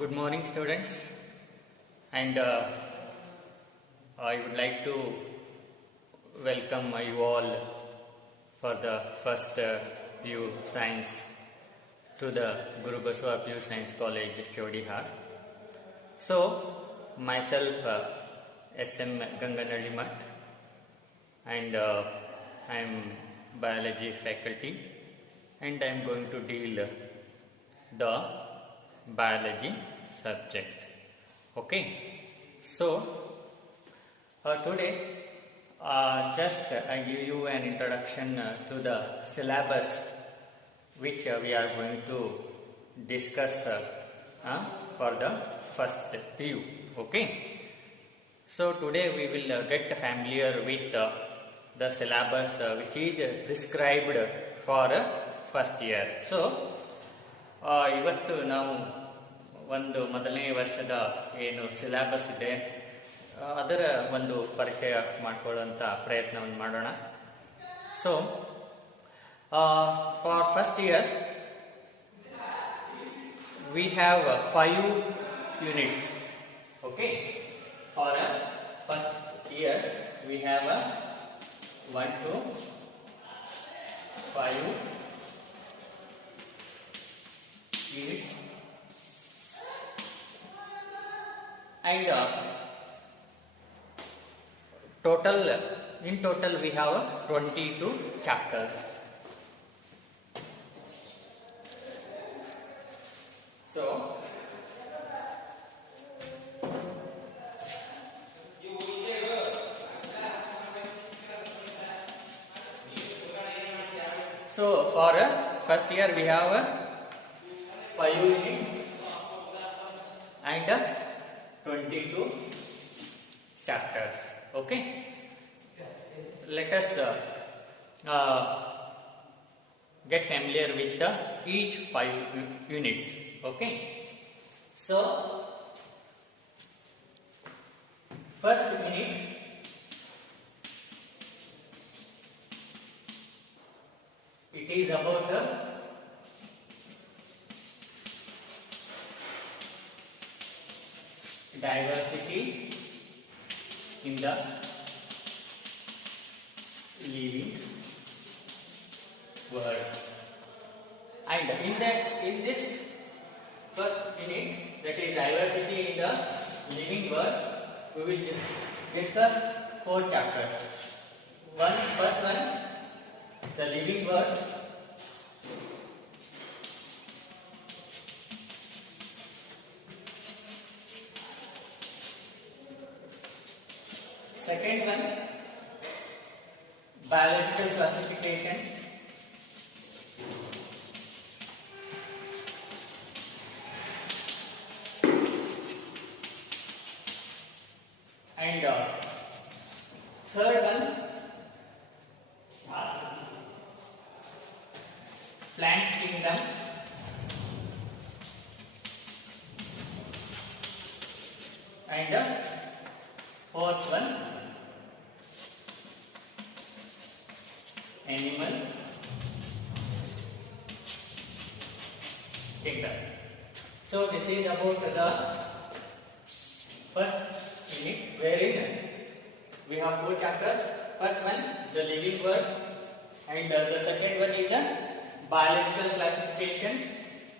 Good morning, students, and I would like to welcome you all for the first PU Science to the Guru Baswa PU Science College, Chodihar. So, myself, SM Ganganalli Math, and I am biology faculty, and I am going to deal the biology subject. Okay, so today just I give you an introduction to the syllabus which we are going to discuss for the first PU. Okay, so today we will get familiar with the syllabus which is prescribed for first year. So ಇವತ್ತು ನಾವು ಒಂದು ಮೊದಲನೇ ವರ್ಷದ ಏನು syllabus ಇದೆ ಅದರ ಒಂದು ಪರಿಚಯ ಮಾಡಿಕೊಳ್ಳುವಂಥ ಪ್ರಯತ್ನವನ್ನು ಮಾಡೋಣ. So for first year we have 5 units. Okay, for first year we have 1 to 5 units, and in total we have 22 chapters. So for first year we have 5 units and 22 chapters. Okay, let us get familiar with each 5 units. Okay, so first unit it is about the diversity in the living world, and in this first unit, that is diversity in the living world, we will discuss 4 chapters. First one, the living world. Second one, biological classification. And third one, plant kingdom. And fourth one, animal kingdom. So this is about the first unit, wherein we have 4 chapters. First one, the living world, and the second one is biological classification,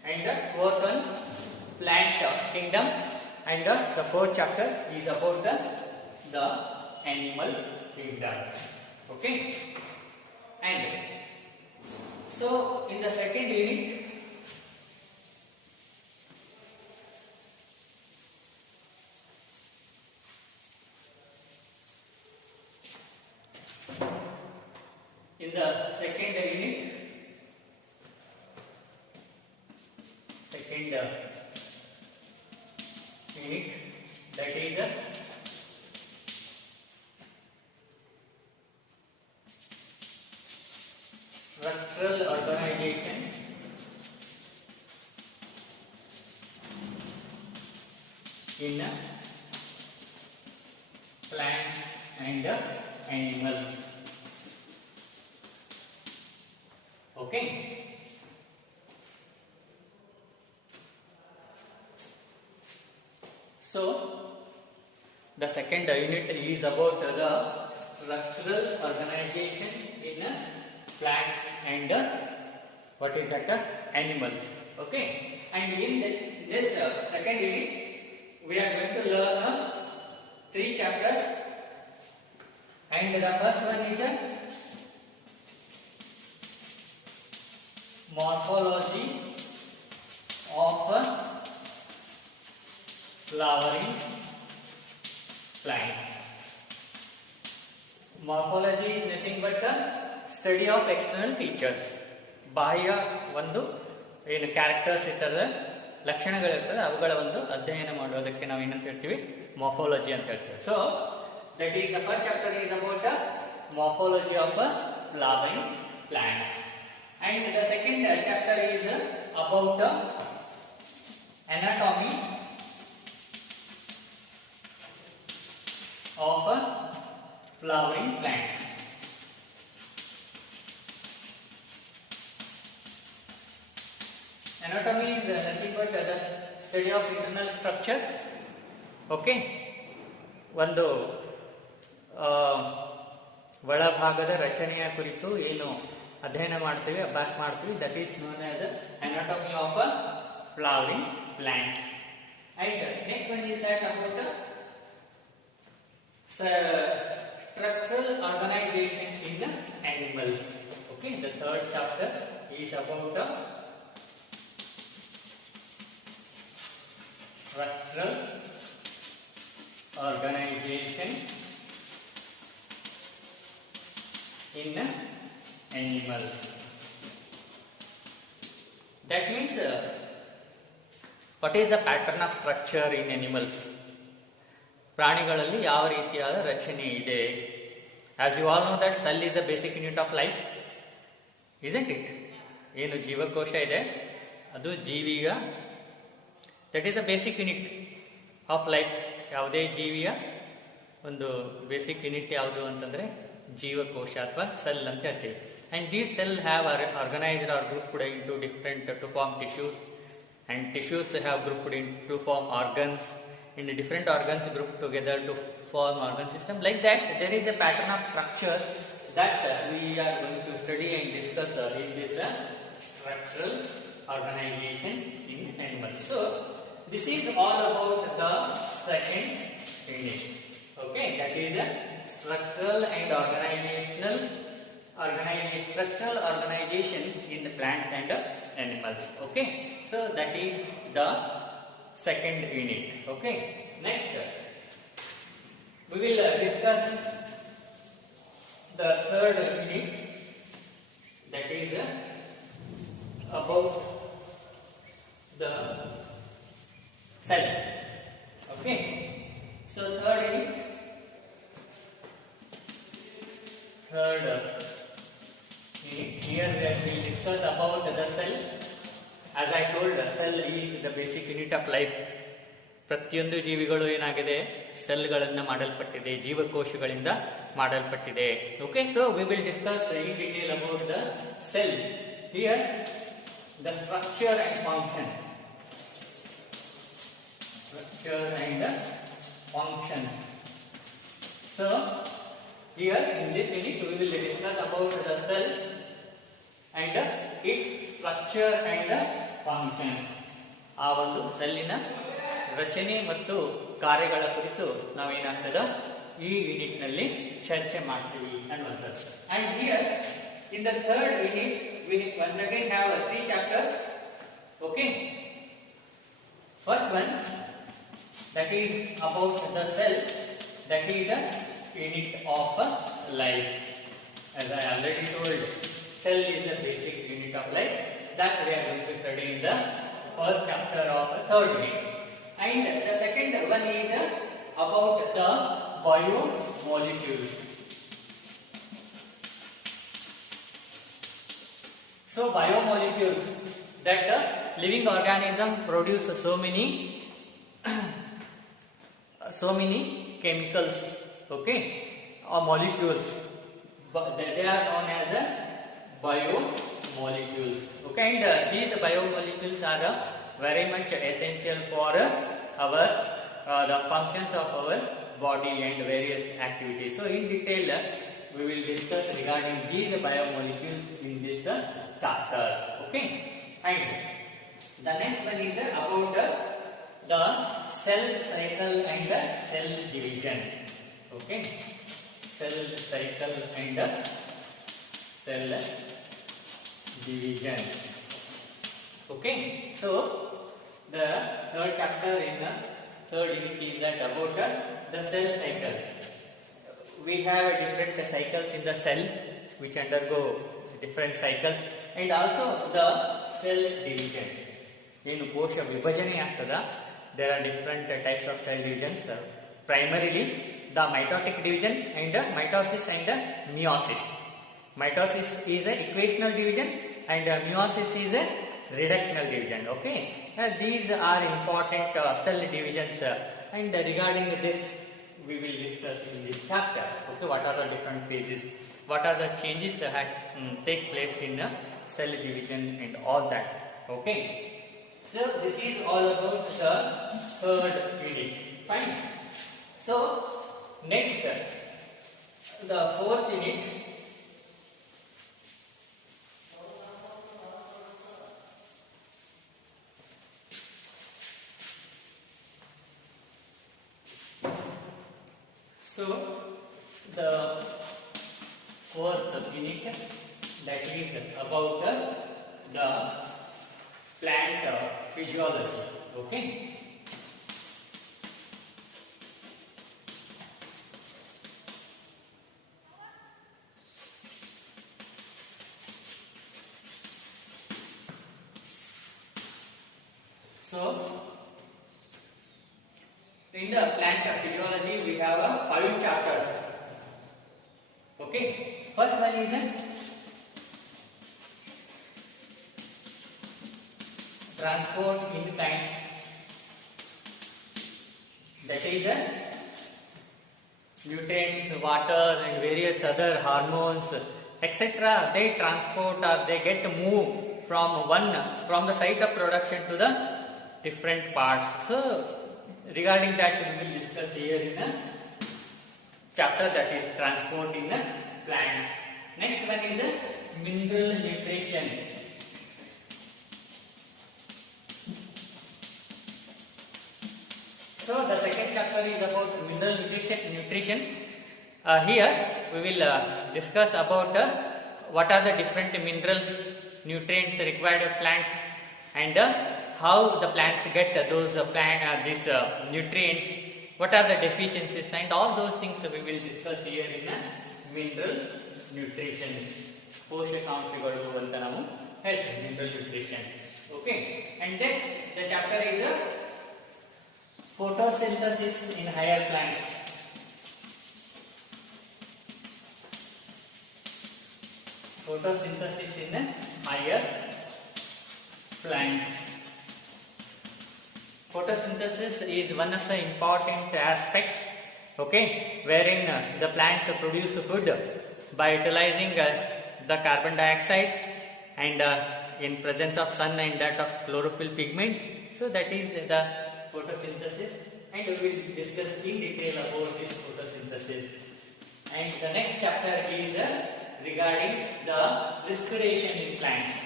and the fourth one, plant kingdom, and the fourth chapter is about the animal kingdom. Okay, and so in the second unit that is structural organization in plants and animals. Okay, So the second unit is about the structural organization in plants and what is that animals. Okay, and in this second unit we are going to learn 3 chapters, and the first one is morphology of flowering plants. Morphology is nothing but the study of external features. ಬಾಹ್ಯ ಒಂದು ಏನು characters ಇರ್ತದೆ, ಲಕ್ಷಣಗಳಿರ್ತದೆ, ಅವುಗಳ ಒಂದು ಅಧ್ಯಯನ ಮಾಡೋದಕ್ಕೆ ನಾವು ಏನಂತ ಹೇಳ್ತೀವಿ, ಮಾರ್ಫಾಲಜಿ ಅಂತ ಹೇಳ್ತೀವಿ. So that is the first chapter is about morphology of flowering plants, and the second chapter is about anatomy of flowering plants. Anatomy is nothing but the study of internal structure. Okay, ಒಂದು ಒಳಭಾಗದ ರಚನೆಯ ಕುರಿತು ಏನು ಅಧ್ಯಯನ ಮಾಡ್ತೀವಿ, ಅಭ್ಯಾಸ ಮಾಡ್ತೀವಿ, that is known as anatomy of flowering plants. And next one is that about structural organization in animals. Okay, the third chapter is about structural organization in animals. That means what is the pattern of structure in animals? ಪ್ರಾಣಿಗಳಲ್ಲಿ ಯಾವ ರೀತಿಯಾದ ರಚನೆ ಇದೆ? As you all know that cell is the basic unit of life, isn't it? ಏನು ಜೀವಕೋಶ ಇದೆ ಅದು ಜೀವಿಯ, that is a basic unit of life. ಯಾವುದೇ ಜೀವಿಯ ಒಂದು ಬೇಸಿಕ್ ಯೂನಿಟ್ ಯಾವುದು ಅಂತಂದ್ರೆ ಜೀವಕೋಶ ಅಥವಾ ಸೆಲ್ ಅಂತ ಹೇಳ್ತೀವಿ. And these cells have organized or grouped into different to form tissues, and tissues have grouped into form organs, in the different organs grouped together to form organ system. Like that, there is a pattern of structure that we are going to study and discuss in this structural organization in animals. So this is all about the second unit. Okay, that is structural and structural organization in the plants and animals. Okay, so that is the second unit. Okay, next we will discuss the third unit, that is about the cell. Okay, so third unit, here we will discuss about the cell. As I told, cell is the basic unit of life. ಪ್ರತಿಯೊಂದು ಜೀವಿಗಳು ಏನಾಗಿದೆ, ಸೆಲ್ಗಳಿಂದ ಮಾಡಲ್ಪಟ್ಟಿದೆ, ಜೀವಕೋಶಗಳಿಂದ ಮಾಡಲ್ಪಟ್ಟಿದೆ. Okay, so we will discuss in detail about the cell. Here the structure and function. Structure and functions. So here in this unit we will discuss about the cell and its structure and functions. ಆ ಒಂದು ಸೆಲ್ಲಿನ ರಚನೆ ಮತ್ತು ಕಾರ್ಯಗಳ ಕುರಿತು ನಾವೇನಾಗ್ತದ ಈ unit ನಲ್ಲಿ ಚರ್ಚೆ ಮಾಡ್ತೀವಿ ಅನ್ನುವಂಥದ್ದು. And here in the third unit we once again have 3 chapters. Okay, first one, that is about the cell, that is a unit of life. As I already told, cell is the basic unit of life, that we are going to study in the first chapter of the third unit. And the second one is about the biomolecules. So biomolecules, that living organism produce so many chemicals, okay, or molecules, but they are known as biomolecules. Okay, and these biomolecules are very much essential for our the functions of our body and various activities. So in detail we will discuss regarding these biomolecules in this chapter. Okay, and the next one is about the cell cycle and the cell division. Okay, cell cycle and the cell division. Okay, so the third chapter in the third unit is that about the cell cycle. We have different cycles in the cell which undergo different cycles, and also the cell division. ಏನು ಕೋಶ ವಿಭಜನೆ ಆಗ್ತದ, there are different types of cell divisions. Primarily the mitotic division and mitosis and meiosis. Mitosis is a equational division and meiosis is a reductional division. Okay, these are important cell divisions, and regarding this we will discuss in this chapter. Okay, what are the different phases, what are the changes that take place in cell division and all that. Okay, so this is all about the third unit. Fine. So next, the fourth unit. So the fourth unit, that is about the plant physiology. Okay, so in the plant physiology we have 5 chapters. Okay, first one is transport in plants. That is nutrients, water and various other hormones etc. They transport or they get moved from the site of production to the different parts. So regarding that we will discuss here in a chapter, that is transport in plants. Next one is mineral nutrition. So the second chapter is about mineral nutrition. Here we will discuss about what are the different minerals, nutrients required by plants, and how the plants get those these nutrients, what are the deficiencies, and all those things we will discuss here in mineral nutrition. ಪೋಷಕಾಂಶಗಳು ಅಂತ ನಾವು ಹೇಳ್ತೀವಿ, mineral nutrition. Okay, and next the chapter is photosynthesis in higher plants. Photosynthesis in higher plants. Photosynthesis is one of the important aspects, okay, wherein the plants produce food by utilizing the carbon dioxide and in presence of sun and that of chlorophyll pigment. So that is the photosynthesis, and we will discuss in detail about this photosynthesis. And the next chapter is regarding the respiration in plants.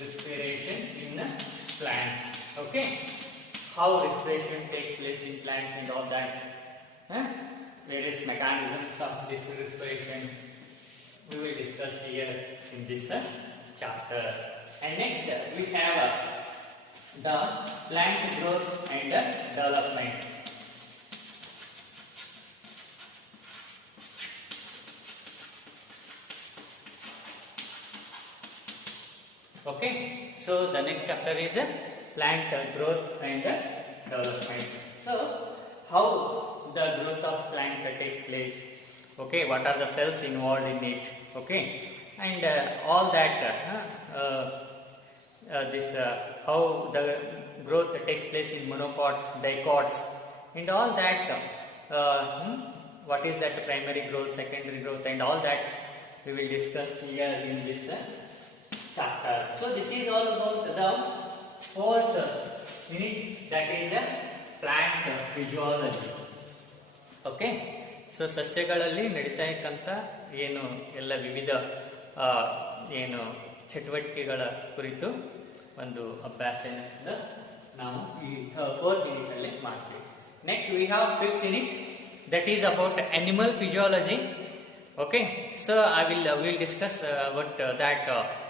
Respiration in plants. Okay, how respiration takes place in plants and all that. Various mechanisms of this respiration we will discuss here in this chapter. And next we have the plant growth and development. Okay, so the next chapter is plant growth and development. So how the growth of plant takes place, okay, what are the cells involved in it, okay, and all that how the growth takes place in monocots, dicots, and all that, what is that primary growth, secondary growth, and all that we will discuss here in this chapter. So this is all about the fourth unit, that is a plant physiology. Okay, so ಸಸ್ಯಗಳಲ್ಲಿ ನಡೀತಾ ಇಕ್ಕಂಥ ಏನು ಎಲ್ಲ ವಿವಿಧ ಏನು ಚಟುವಟಿಕೆಗಳ ಕುರಿತು ಒಂದು ಅಭ್ಯಾಸ ನಾವು ಈ ಫೋರ್ತ್ ಯೂನಿಟ್ ಅಲ್ಲಿ ಮಾಡ್ತೀವಿ. Next we have fifth unit, that is about animal physiology. Okay, so we'll discuss about that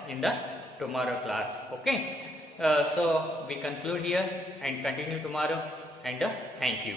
in the tomorrow class. Okay, so we conclude here and continue tomorrow, and thank you.